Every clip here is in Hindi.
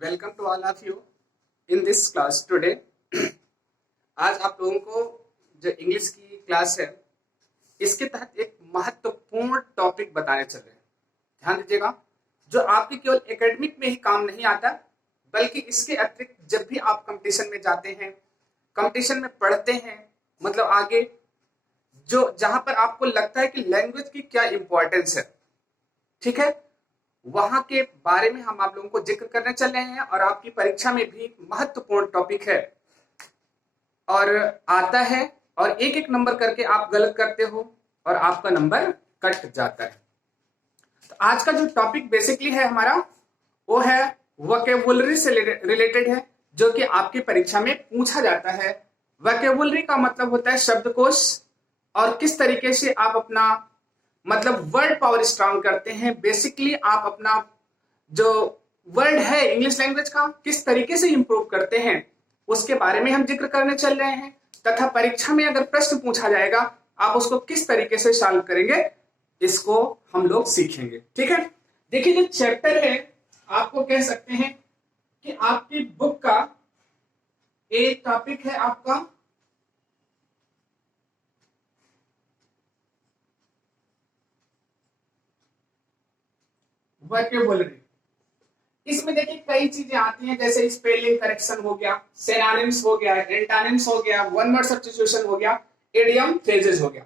Welcome to all of you in this class today. आज आप लोगों को जो इंग्लिश की क्लास है इसके तहत एक महत्वपूर्ण टॉपिक बताने चल रहे हैं। ध्यान दीजिएगा, जो आपके केवल एकेडमिक में ही काम नहीं आता बल्कि इसके अतिरिक्त जब भी आप कंपटीशन में जाते हैं, कंपटीशन में पढ़ते हैं, मतलब आगे जो जहां पर आपको लगता है कि लैंग्वेज की क्या इंपॉर्टेंस है, ठीक है, वहां के बारे में हम आप लोगों को जिक्र करने चल रहे हैं। और आपकी परीक्षा में भी महत्वपूर्ण टॉपिक है और आता है, और एक एक नंबर करके आप गलत करते हो और आपका नंबर कट जाता है। तो आज का जो टॉपिक बेसिकली है हमारा, वो है वोकेबुलरी से रिलेटेड है, जो कि आपकी परीक्षा में पूछा जाता है। वोकेबुलरी का मतलब होता है शब्दकोश, और किस तरीके से आप अपना मतलब वर्ड पावर स्ट्रांग करते हैं। बेसिकली आप अपना जो वर्ड है इंग्लिश लैंग्वेज का किस तरीके से इंप्रूव करते हैं, उसके बारे में हम जिक्र करने चल रहे हैं। तथा परीक्षा में अगर प्रश्न पूछा जाएगा, आप उसको किस तरीके से सॉल्व करेंगे, इसको हम लोग सीखेंगे। ठीक है, देखिए जो चैप्टर है, आपको कह सकते हैं कि आपकी बुक का एक टॉपिक है आपका वोकैबुलरी। इसमें देखिए कई चीजें आती हैं, जैसे स्पेलिंग करेक्शन हो गया, सिनोनिम्स हो गया, एंटोनिम्स हो गया, वन वर्ड सब्स्टिट्यूशन हो गया, इडियम फ्रेजेस हो गया।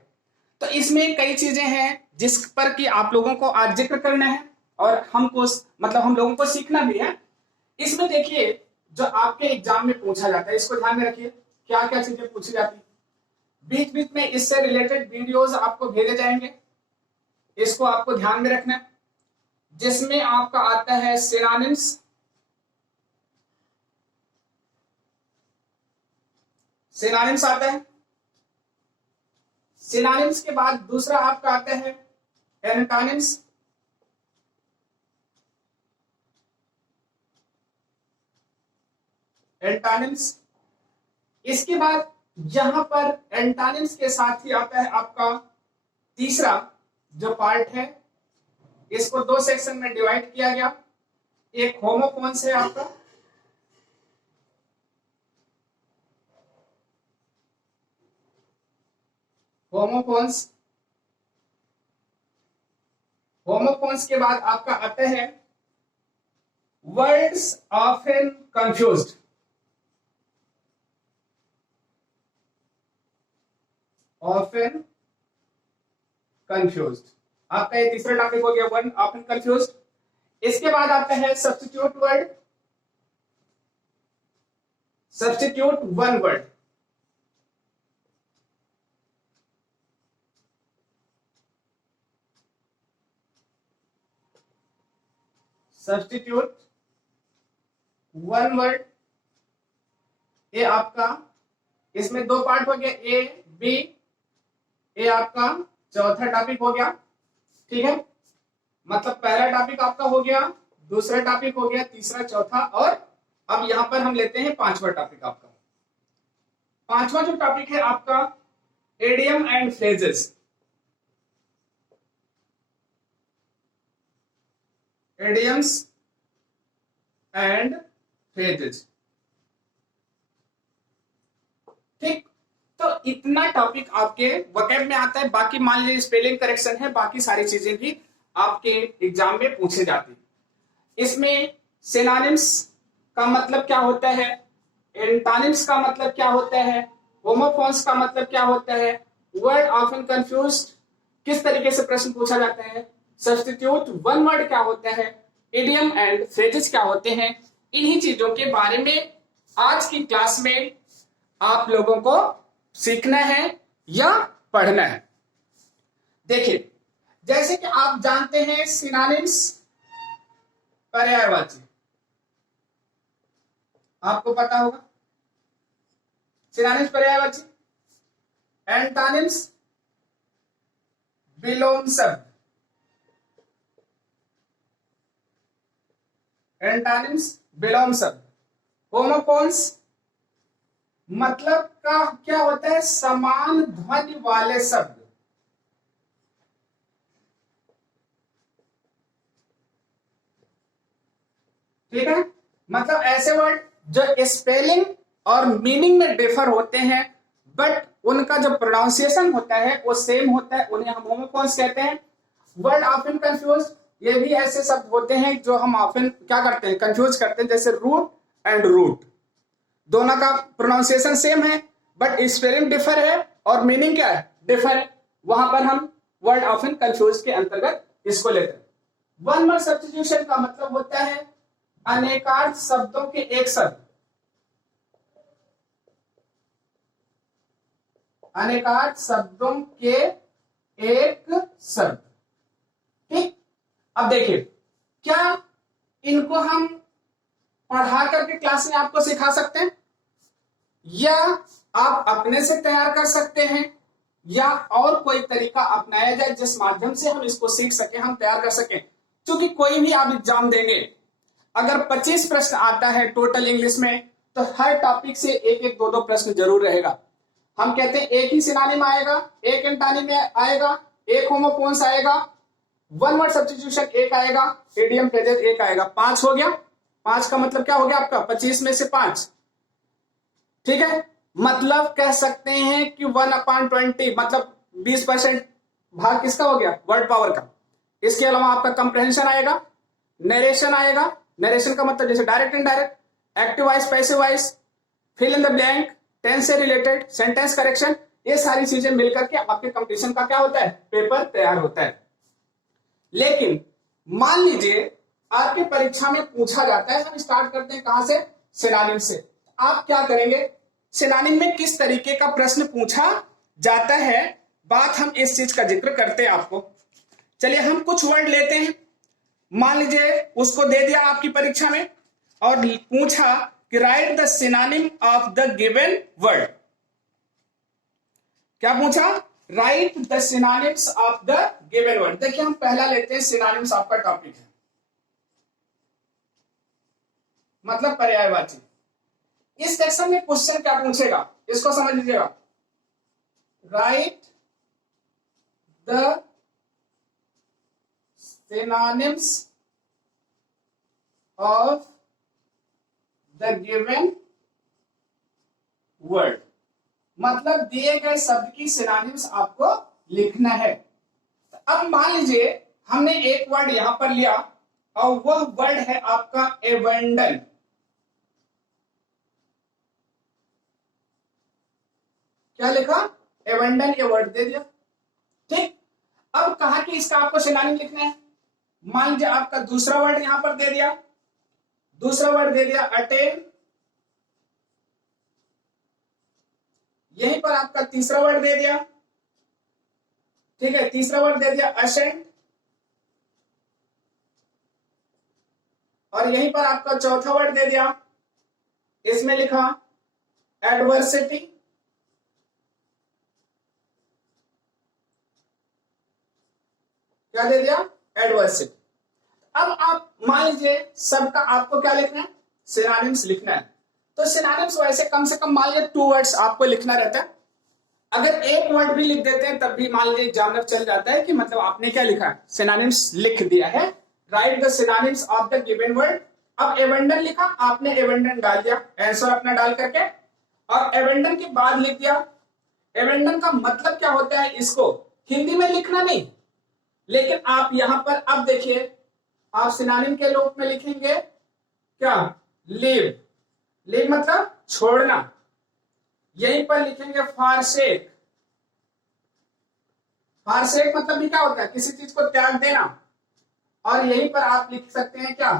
तो इसमें कई चीजें हैं जिस पर कि आप लोगों को आज जिक्र करना है और हमको मतलब हम लोगों को सीखना भी है। इसमें देखिए जो आपके एग्जाम में पूछा जाता है, इसको ध्यान में रखिए क्या क्या चीजें पूछी जाती है। बीच बीच में इससे रिलेटेड वीडियोस आपको भेजे जाएंगे, इसको आपको ध्यान में रखना है। जिसमें आपका आता है सिनोनिम्स, सिनोनिम्स आता है। सिनोनिम्स के बाद दूसरा आपका आता है एंटोनिम्स। एंटोनिम्स इसके बाद यहां पर एंटोनिम्स के साथ ही आता है आपका तीसरा जो पार्ट है, इसको दो सेक्शन में डिवाइड किया गया। एक होमोफोन्स है आपका, होमोफोन्स। होमोफोन्स के बाद आपका आता है words often confused. Often confused आपका ये तीसरा टॉपिक हो गया, वन ऑफन कंफ्यूज्ड। इसके बाद आता है substitute word, substitute one word. Substitute one word, ये आपका इसमें दो पार्ट हो गया, ए बी। ये आपका चौथा टॉपिक हो गया। ठीक है, मतलब पहला टॉपिक आपका हो गया, दूसरा टॉपिक हो गया, तीसरा, चौथा, और अब यहां पर हम लेते हैं पांचवा टॉपिक आपका। पांचवा जो टॉपिक है आपका idiom and phrases. Idioms and phrases. ठीक, तो इतना टॉपिक आपके वोकैब में आता है। बाकी मान लीजिए स्पेलिंग करेक्शन है, बाकी सारी चीजें भी आपके एग्जाम में पूछे जाती। इसमें सिनोनिम्स का मतलब क्या होता है, एंटोनिम्स का मतलब क्या होता है, होमोफोन्स का मतलब क्या होता है, वर्ड ऑफन कंफ्यूज्ड किस तरीके से प्रश्न पूछा जाता है, सब्स्टिट्यूट वन वर्ड क्या होता है, इडियम एंड फ्रेजेस क्या होते हैं, इन्हीं चीजों के बारे में आज की क्लास में आप लोगों को सीखना है या पढ़ना है। देखिए जैसे कि आप जानते हैं सिनोनिम्स पर्यायवाची, आपको पता होगा सिनोनिम्स पर्यायवाची। एंटोनिम्स विलोम शब्द, एंटोनिम्स विलोम शब्द। होमोफोन्स मतलब का क्या होता है, समान ध्वनि वाले शब्द। ठीक है, मतलब ऐसे वर्ड जो स्पेलिंग और मीनिंग में डिफर होते हैं बट उनका जो प्रोनाउंसिएशन होता है वो सेम होता है, उन्हें हम होमोफोन्स कहते हैं। वर्ड ऑफन कंफ्यूज, ये भी ऐसे शब्द होते हैं जो हम ऑफन क्या करते हैं, कंफ्यूज करते हैं, जैसे रूट एंड रूट, दोनों का प्रोनाउंसिएशन सेम है बट स्पेलिंग डिफर है और मीनिंग क्या है, डिफर है, वहां पर हम वर्ड ऑफन कंफ्यूज के अंतर्गत इसको लेते हैं। वन वर्ड सब्स्टिट्यूशन का मतलब होता है अनेकार्थ शब्दों के एक शब्द, अनेकार्थ शब्दों के एक शब्द। ठीक, अब देखिए क्या इनको हम पढ़ा करके क्लास में आपको सिखा सकते हैं या आप अपने से तैयार कर सकते हैं या और कोई तरीका अपनाया जाए जिस माध्यम से हम इसको सीख सके, हम तैयार कर सकें। क्योंकि कोई भी आप एग्जाम देंगे, अगर 25 प्रश्न आता है टोटल इंग्लिश में तो हर टॉपिक से एक एक दो दो प्रश्न जरूर रहेगा। हम कहते हैं एक ही सिनोनिम आएगा, एक एंटोनिम आएगा, एक होमोफोन्स आएगा, वन वर्ड सब्स्टिट्यूशन एक आएगा, इडियम फ्रेजेस एक आएगा, 5 हो गया। 5 का मतलब क्या हो गया आपका, 25 में से 5। ठीक है, मतलब कह सकते हैं कि 1/20 मतलब 20% भाग किसका हो गया, वर्ड पावर का। इसके अलावा आपका कंप्रहेंशन आएगा, नरेशन आएगा, नरेशन का मतलब जैसे direct indirect, active voice, passive voice, fill in the blank, tense से रिलेटेड, सेंटेंस करेक्शन, ये सारी चीजें मिलकर के आपके कंपटीशन का क्या होता है, पेपर तैयार होता है। लेकिन मान लीजिए आपके परीक्षा में पूछा जाता है, हम स्टार्ट करते हैं कहां से, सिनोनिम से। आप क्या करेंगे, सिनोनिम में किस तरीके का प्रश्न पूछा जाता है, बात हम इस चीज का जिक्र करते हैं आपको। चलिए हम कुछ वर्ड लेते हैं, मान लीजिए उसको दे दिया आपकी परीक्षा में और पूछा कि right the synonym of the given word. क्या पूछा, right the synonyms of the given word. देखिए हम पहला लेते हैं, सिनोनिम्स आपका टॉपिक है, मतलब पर्यायवाची। इस सेक्शन में क्वेश्चन क्या पूछेगा इसको समझ लीजिएगा, right the synonyms of the given word, मतलब दिए गए शब्द की सिनोनिम्स आपको लिखना है। अब मान लीजिए हमने एक वर्ड यहां पर लिया और वह वर्ड है आपका एबंडन। क्या लिखा, एबंडन, ये वर्ड दे दिया। ठीक, अब कहा कि इसका आपको सिनोनिम लिखना है। मान लीजिए आपका दूसरा वर्ड यहां पर दे दिया, दूसरा वर्ड दे दिया अटेन, यहीं पर आपका तीसरा वर्ड दे दिया, ठीक है, तीसरा वर्ड दे दिया असेंट, और यहीं पर आपका चौथा वर्ड दे दिया, इसमें लिखा एडवर्सिटी, क्या दे दिया, एडवर्सिटी। अब आप मान लीजिए सबका आपको क्या लिखना है, सिनोनिम्स लिखना है। तो सिनोनिम्स वैसे कम से कम मान लीजिए 2 वर्ड्स आपको लिखना रहता है। अगर एक वर्ड भी लिख देते हैं तब भी मान लीजिए एग्जामिनर चल जाता है कि मतलब आपने क्या लिखा है, सिनोनिम्स लिख दिया है, right the synonyms of the given word. अब एबंडन लिखा, आपने एबंडन डाल दिया आंसर अपना डाल करके, और एबंडन के बाद लिख दिया। एबंडन का मतलब क्या होता है, इसको हिंदी में लिखना नहीं, लेकिन आप यहां पर अब देखिए आप सिनोनिम के रूप में लिखेंगे क्या, लीव, लीव मतलब छोड़ना, यहीं पर लिखेंगे फारसेक, फारसेक मतलब भी क्या होता है, किसी चीज को त्याग देना, और यहीं पर आप लिख सकते हैं क्या,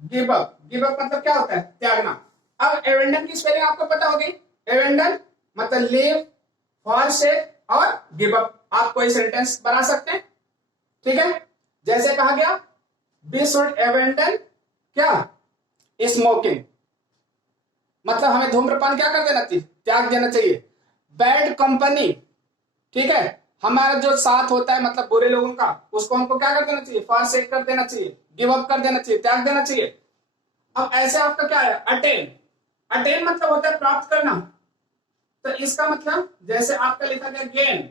गिव अप, गिव अप मतलब क्या होता है, त्यागना। अब एवेंडन की स्पेलिंग आपको पता होगी, एवेंडन मतलब लीव, फॉरसेक और गिव अप। आप कोई सेंटेंस बना सकते हैं, ठीक है, जैसे कहा गया वी शुड एवेंडन क्या, स्मोकिंग, मतलब हमें धूम्रपान क्या कर देना चाहिए, त्याग देना चाहिए। बैड कंपनी, ठीक है, हमारा जो साथ होता है मतलब बुरे लोगों का, उसको हमको क्या कर देना चाहिए, फॉरसेक कर देना चाहिए, गिव अप कर देना चाहिए, त्याग देना चाहिए। अब ऐसे आपका क्या है, अटेन, अटेन मतलब होता है प्राप्त करना, तो इसका मतलब जैसे आपका लिखा गया गेन,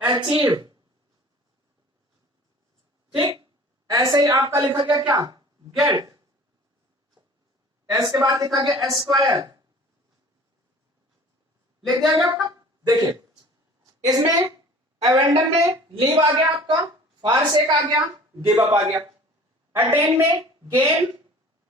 अचीव, ठीक, ऐसे ही आपका लिखा गया क्या, गेट, एस के बाद लिखा गया स्क्वायर, लिख दिया गया आपका। देखिए इसमें एवेंडन में लीव आ गया आपका, फारसेक आ गया, गिव अप आ गया। अटेन में gain,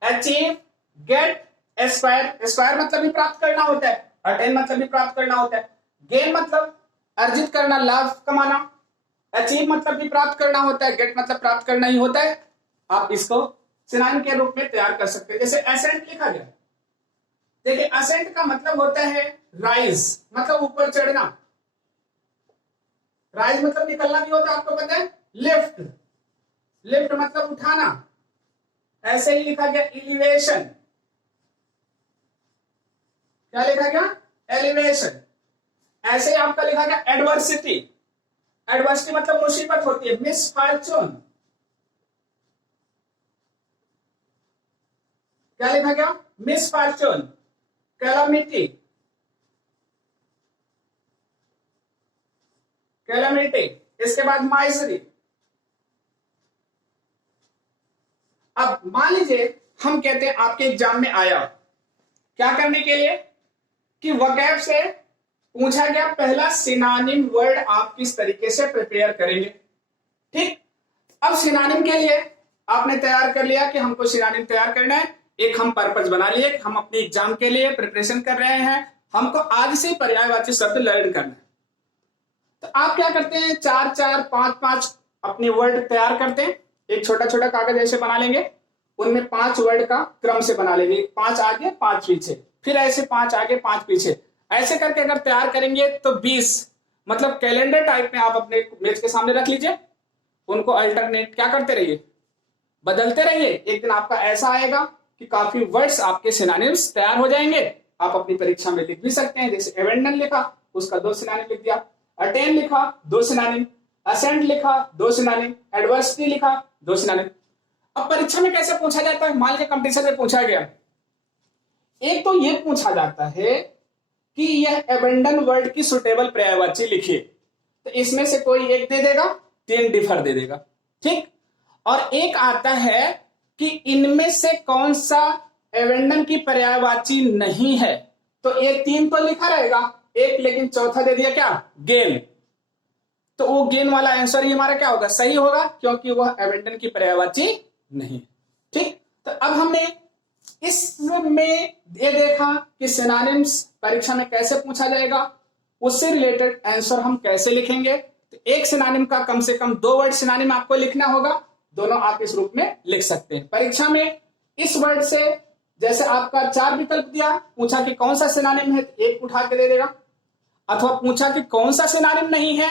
achieve, get, aspire. Aspire मतलब भी प्राप्त करना होता है, अटेन मतलब भी प्राप्त करना होता है। गेन मतलब अर्जित करना, लाभ कमाना। अचीव मतलब भी प्राप्त करना होता है, गेट मतलब प्राप्त करना ही होता है। आप इसको सिनोनिम के रूप में तैयार कर सकते हैं। जैसे एसेंट लिखा गया, देखिए असेंट का मतलब होता है राइज, मतलब ऊपर चढ़ना। राइज मतलब निकलना भी होता है, आपको पता है। लिफ्ट, लिफ्ट मतलब उठाना। ऐसे ही लिखा गया एलिवेशन, क्या लिखा गया, एलिवेशन। ऐसे ही आपका लिखा गया एडवर्सिटी, एडवर्सिटी मतलब मुसीबत होती है, मिसफॉर्चून। क्या लिखा गया, मिसफॉर्चून, कैलामिटी, कैलामिटी। इसके बाद माइजरी। अब मान लीजिए हम कहते हैं आपके एग्जाम में आया, क्या करने के लिए कि वोकैब से पूछा गया पहला सिनोनिम वर्ड आप किस तरीके से प्रिपेयर करेंगे। ठीक, अब सिनोनिम के लिए आपने तैयार कर लिया कि हमको सिनोनिम तैयार करना है। एक हम पर्पस बना लिए कि हम अपने एग्जाम के लिए प्रिपरेशन कर रहे हैं, हमको आज से पर्यायवाची शब्द लर्न करना है। तो आप क्या करते हैं, 4-4, 5-5 अपने वर्ड तैयार करते हैं। एक छोटा छोटा कागज ऐसे बना लेंगे, उनमें 5 वर्ड का क्रम से बना लेंगे, 5 आगे 5 पीछे, फिर ऐसे 5 आगे 5 पीछे। ऐसे करके अगर तैयार करेंगे तो 20 मतलब कैलेंडर टाइप में आप अपने मेज के सामने रख लीजिए। उनको अल्टरनेट क्या करते रहिए, बदलते रहिए। एक दिन आपका ऐसा आएगा कि काफी वर्ड्स आपके सिनोनिम्स तैयार हो जाएंगे, आप अपनी परीक्षा में लिख भी सकते हैं। जैसे एवेंडन लिखा, उसका 2 सिनोनिम लिख दिया। अटेन लिखा, 2 सिनोनिम। असेंट लिखा, 2 सिनोनिम। एडवर्सिटी लिखा, 2 सिनोनिम। अब परीक्षा में कैसे पूछा जाता है, मान लीजिए कंपटीशन में पूछा गया, एक तो ये पूछा जाता है कि यह एबेंडन वर्ड की सुटेबल पर्यायवाची लिखिए, तो इसमें से कोई एक दे देगा, 3 डिफर दे देगा। ठीक, और एक आता है कि इनमें से कौन सा एबेंडन की पर्यायवाची नहीं है, तो ये 3 तो लिखा रहेगा, एक लेकिन चौथा दे दिया क्या, गेन। तो वो गेन वाला आंसर ही हमारा क्या होगा, सही होगा, क्योंकि वह एबेंडन की पर्यायवाची नहीं। ठीक, तो अब हमने इसमें ये देखा कि सिनोनिम्स परीक्षा में कैसे पूछा जाएगा, उससे रिलेटेड आंसर हम कैसे लिखेंगे। तो एक सिनोनिम का कम से कम 2 वर्ड सिनोनिम आपको लिखना होगा, दोनों आप इस रूप में लिख सकते हैं। परीक्षा में इस वर्ड से जैसे आपका 4 विकल्प दिया, पूछा कि कौन सा सिनोनिम है, एक उठा के दे देगा, अथवा पूछा कि कौन सा सिनोनिम नहीं है,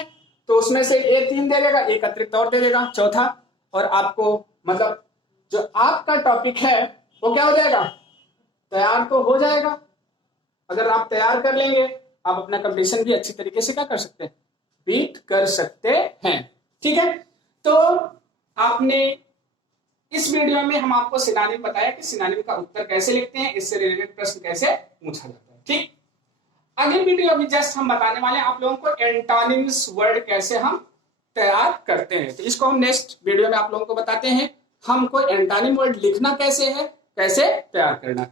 तो उसमें से ये 3 दे देगा, एक अतिरिक्त और दे देगा, चौथा। और आपको मतलब जो आपका टॉपिक है वो क्या हो जाएगा, तैयार तो हो जाएगा। अगर आप तैयार कर लेंगे, आप अपना कंपटीशन भी अच्छी तरीके से क्या कर सकते हैं, बीट कर सकते हैं। ठीक है, तो आपने इस वीडियो में हम आपको सिनोनिम बताया कि सिनोनिम का उत्तर कैसे लिखते हैं, इससे रिलेटेड प्रश्न कैसे पूछा जाता है। ठीक, अगली वीडियो में जस्ट हम बताने वाले हैं आप लोगों को एंटोनिम्स वर्ड कैसे हम तैयार करते हैं। तो इसको हम नेक्स्ट वीडियो में आप लोगों को बताते हैं, हमको एंटोनिम वर्ड लिखना कैसे है, कैसे तैयार करना।